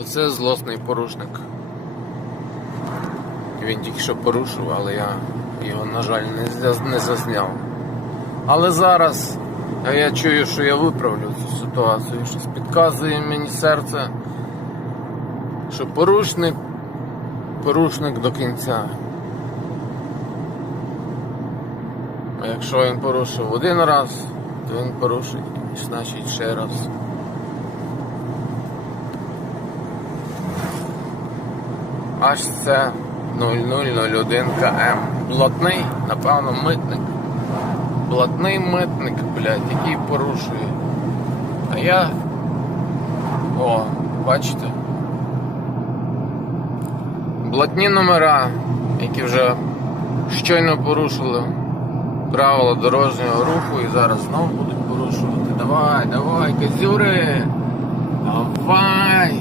Оце злосний порушник. Він тільки що порушив, але я його, на жаль, не, зазняв. Але зараз я чую, що я виправлю цю ситуацію. Щось підказує мені серце, що порушник, порушник до кінця. А якщо він порушив один раз, то він порушить, значить ще раз. Це 0001 КМ. Блатний, напевно, митник. Блатний митник, блядь, який порушує. А я. О, бачите? Блатні номера, які вже щойно порушили правила дорожнього руху і зараз знову будуть порушувати. Давай, давай, козюри! Давай!